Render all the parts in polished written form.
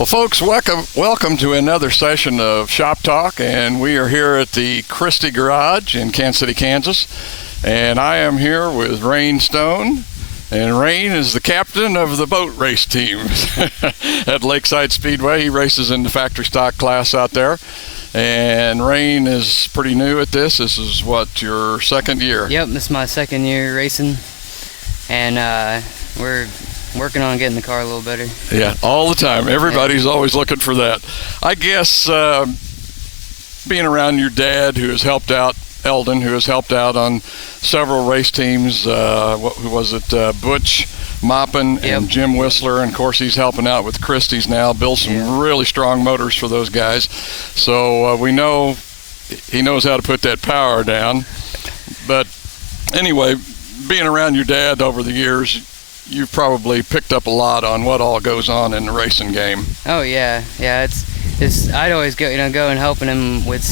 Well, folks, welcome to another session of Shop Talk, and we are here at the Christie Garage in Kansas City, Kansas, and I am here with Rane Stone, and Rane is the captain of the boat race team at Lakeside Speedway. He races in the factory stock class out there, and Rane is pretty new at this. This is what, your second year? Yep, this is my second year racing, and we're working on getting the car a little better. Yeah, all the time. Everybody's always looking for that. I guess being around your dad, who has helped out, Eldon, who has helped out on several race teams, who was it, Butch Moppin and Jim Whistler, and of course he's helping out with Christie's now, built some really strong motors for those guys. So we know he knows how to put that power down. But anyway, being around your dad over the years, you've probably picked up a lot on what all goes on in the racing game. Oh yeah. It's I'd always go and helping him with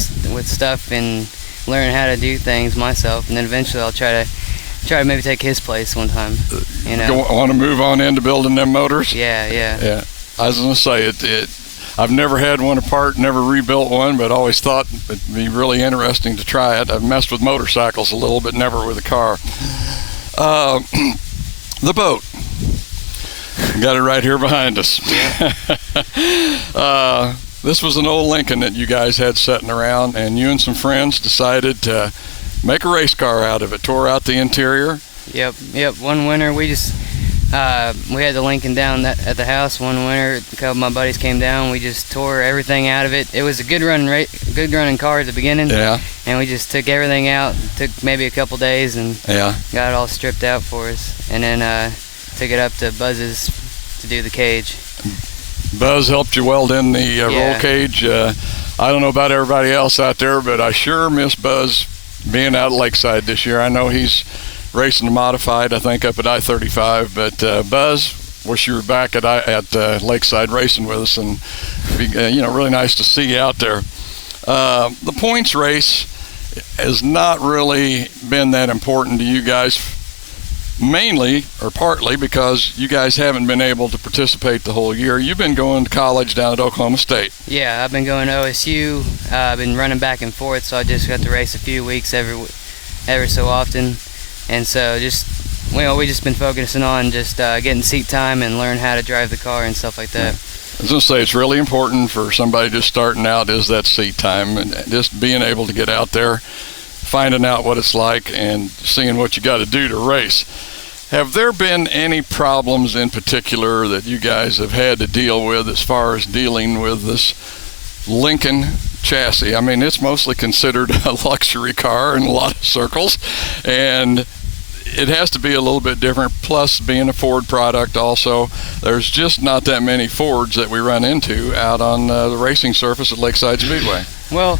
stuff and learning how to do things myself, and then eventually I'll try to maybe take his place one time. You want to move on into building them motors? Yeah. I was gonna say I've never had one apart, never rebuilt one, but always thought it'd be really interesting to try it. I've messed with motorcycles a little, but never with a car. The boat. Got it right here behind us. This was an old Lincoln that you guys had sitting around, and you and some friends decided to make a race car out of it. Tore out the interior. Yep. One winter we just we had the Lincoln down at the house. One winter, a couple of my buddies came down. We just tore everything out of it. It was a good running car at the beginning. Yeah. And we just took everything out. Took maybe a couple days and got it all stripped out for us. And then took it up to Buzz's to do the cage. Buzz helped you weld in the roll cage. I don't know about everybody else out there, but I sure miss Buzz being out at Lakeside this year. I know he's racing the modified, I think, up at I-35. But Buzz, wish you were back at Lakeside racing with us, and really nice to see you out there. The points race has not really been that important to you guys, mainly or partly because you guys haven't been able to participate the whole year. You've been going to college down at Oklahoma State. Yeah, I've been going to OSU. I've been running back and forth, so I just got to race a few weeks every so often. And so we just been focusing on just getting seat time and learn how to drive the car and stuff like that. I was going to say, it's really important for somebody just starting out is that seat time, and just being able to get out there, finding out what it's like, and seeing what you got to do to race. Have there been any problems in particular that you guys have had to deal with as far as dealing with this Lincoln chassis? I mean, it's mostly considered a luxury car in a lot of circles, and it has to be a little bit different. Plus, being a Ford product also, there's just not that many Fords that we run into out on the racing surface at Lakeside Speedway. Well,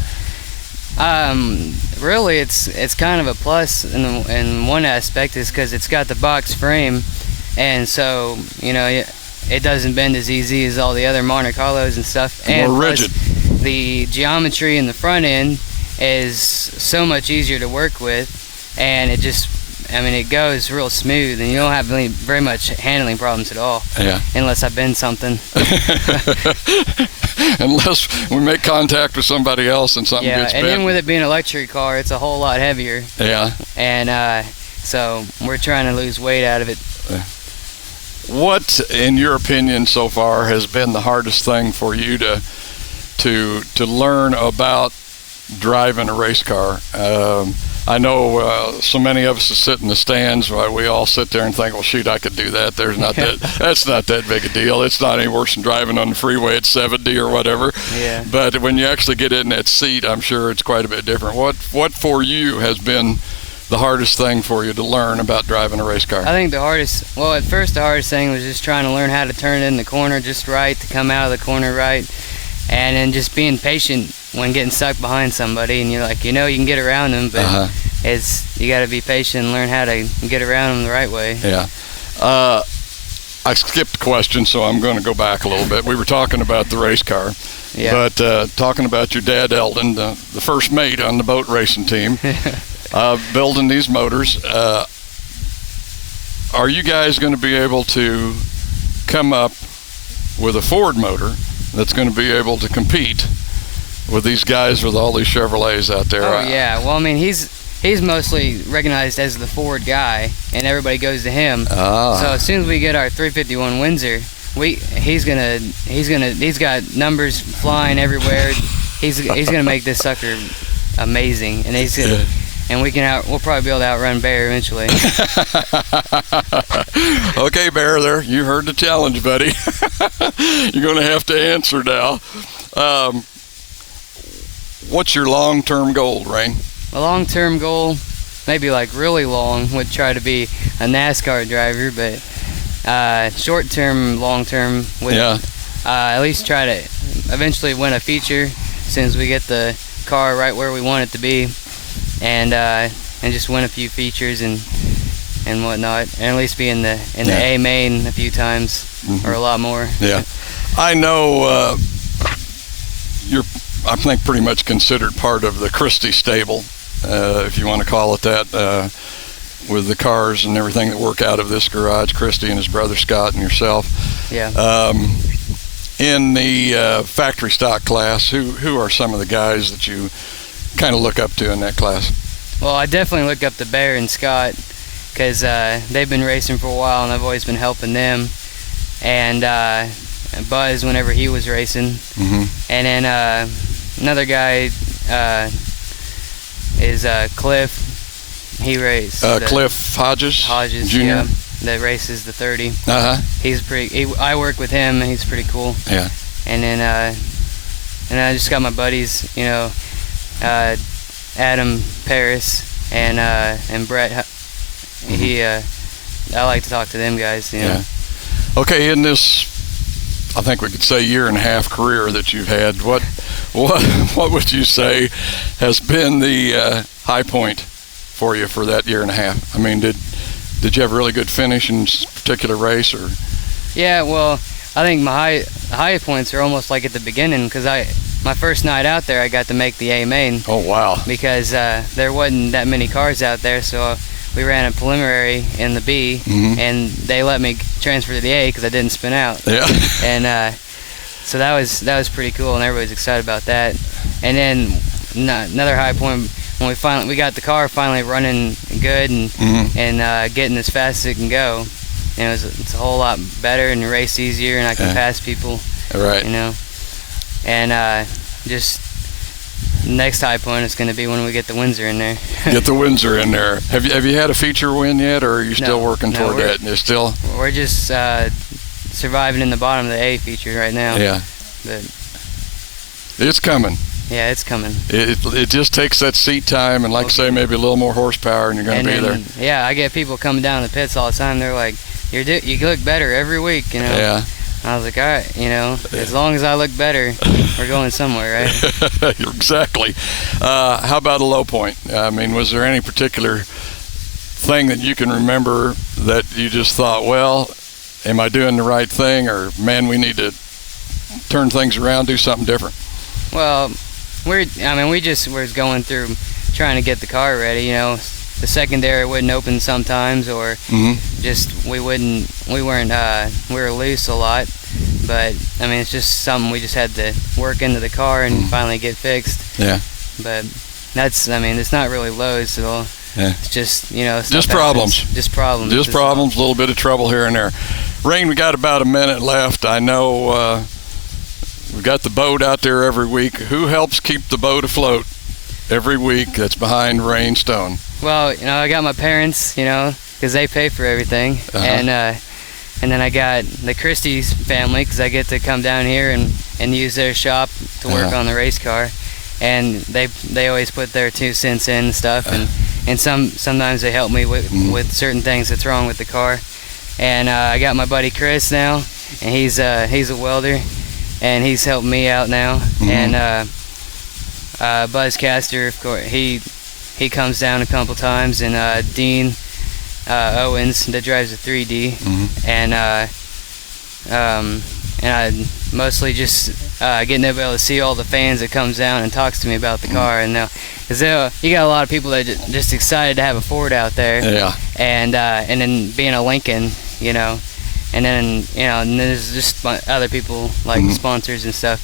really, it's kind of a plus in one aspect, is because it's got the box frame, and so it doesn't bend as easy as all the other Monte Carlos and stuff. And more rigid. The geometry in the front end is so much easier to work with, and it goes real smooth, and you don't have very much handling problems at all. Yeah. Unless I bend something. Unless we make contact with somebody else and something gets bent. And then with it being a luxury car, it's a whole lot heavier. Yeah. And so we're trying to lose weight out of it. What, in your opinion, so far has been the hardest thing for you to learn about driving a race car? I know so many of us that sit in the stands, right? We all sit there and think, well, shoot, I could do that. That's not that big a deal. It's not any worse than driving on the freeway at 70 or whatever. Yeah. But when you actually get in that seat, I'm sure it's quite a bit different. What for you has been the hardest thing for you to learn about driving a race car? I think at first the hardest thing was just trying to learn how to turn in the corner just right, to come out of the corner right, and then just being patient when getting stuck behind somebody, and you're like, you can get around them, but you got to be patient and learn how to get around them the right way. Yeah. I skipped a question, so I'm going to go back a little bit. We were talking about the race car, but talking about your dad, Eldon, the first mate on the boat racing team, building these motors. Are you guys going to be able to come up with a Ford motor that's going to be able to compete with these guys with all these Chevrolets out there. Oh yeah. Well, I mean, he's mostly recognized as the Ford guy, and everybody goes to him. So as soon as we get our 351 Windsor, he's got numbers flying everywhere. He's gonna make this sucker amazing, and and we'll probably be able to outrun Bear eventually. Okay, Bear, there, you heard the challenge, buddy. You're gonna have to answer now. What's your long-term goal, Rane? A long-term goal, maybe like really long, would try to be a NASCAR driver, but short-term, long-term would at least try to eventually win a feature as soon as we get the car right where we want it to be, and just win a few features and whatnot, and at least be in the A main a few times, or a lot more. Yeah, I know you're, I think, pretty much considered part of the Christie stable, if you want to call it that, with the cars and everything that work out of this garage, Christie and his brother Scott and yourself. Yeah. In the factory stock class, who are some of the guys that you kind of look up to in that class? Well, I definitely look up to Bear and Scott, because they've been racing for a while, and I've always been helping them. And Buzz, whenever he was racing. And then another guy is Cliff. He raced Cliff Hodges Jr. Yeah, that races the 30. He's pretty. I work with him, and he's pretty cool. Yeah. And then I just got my buddies, Adam Paris and Brett. I like to talk to them guys. Yeah. Okay, in this, I think we could say, year and a half career that you've had, what would you say has been the high point for you for that year and a half? I mean, did you have a really good finish in a particular race, or? Yeah, well, I think my high points are almost like at the beginning, because my first night out there, I got to make the A main. Oh wow! Because there wasn't that many cars out there, so we ran a preliminary in the B, and they let me transfer to the A because I didn't spin out. Yeah. And so that was pretty cool, and everybody's excited about that. And then another high point, when we got the car finally running good and getting as fast as it can go, and it's a whole lot better and the race easier, and I can pass people. Right. And just next high point is going to be when we get the Windsor in there. Get the Windsor in there. Have you had a feature win yet, or are you still working toward that? You're still. We're just surviving in the bottom of the A feature right now. Yeah. But it's coming. Yeah, it's coming. It just takes that seat time and, like I say, maybe a little more horsepower, and you're going to be there. Yeah, I get people coming down the pits all the time. They're like, you look better every week, Yeah. I was like, all right, as long as I look better, we're going somewhere, right? Exactly. How about a low point? I mean, was there any particular thing that you can remember that you just thought, well, am I doing the right thing, or man, we need to turn things around, do something different? Well, we just were going through trying to get the car ready, The secondary wouldn't open sometimes, or just we were loose a lot. But I mean, it's just something we just had to work into the car and finally get fixed. Yeah. But it's not really lows at all. Yeah. It's just just problems. Just problems. Just problems. A little bit of trouble here and there. Rane, we got about a minute left. I know we've got the boat out there every week. Who helps keep the boat afloat every week that's behind Rane Stone? Well, I got my parents, because they pay for everything. And then I got the Christie's family, because I get to come down here and use their shop to work on the race car. And they always put their 2 cents in and stuff. And sometimes they help me with certain things that's wrong with the car. And I got my buddy Chris now, and he's a welder, and he's helping me out now. And Buzz Caster, of course, he comes down a couple times, and Dean Owens that drives a 3D, and I mostly just getting to be able to see all the fans that comes down and talks to me about the car, and because you got a lot of people that just excited to have a Ford out there, and then being a Lincoln, And then, and there's just other people like sponsors and stuff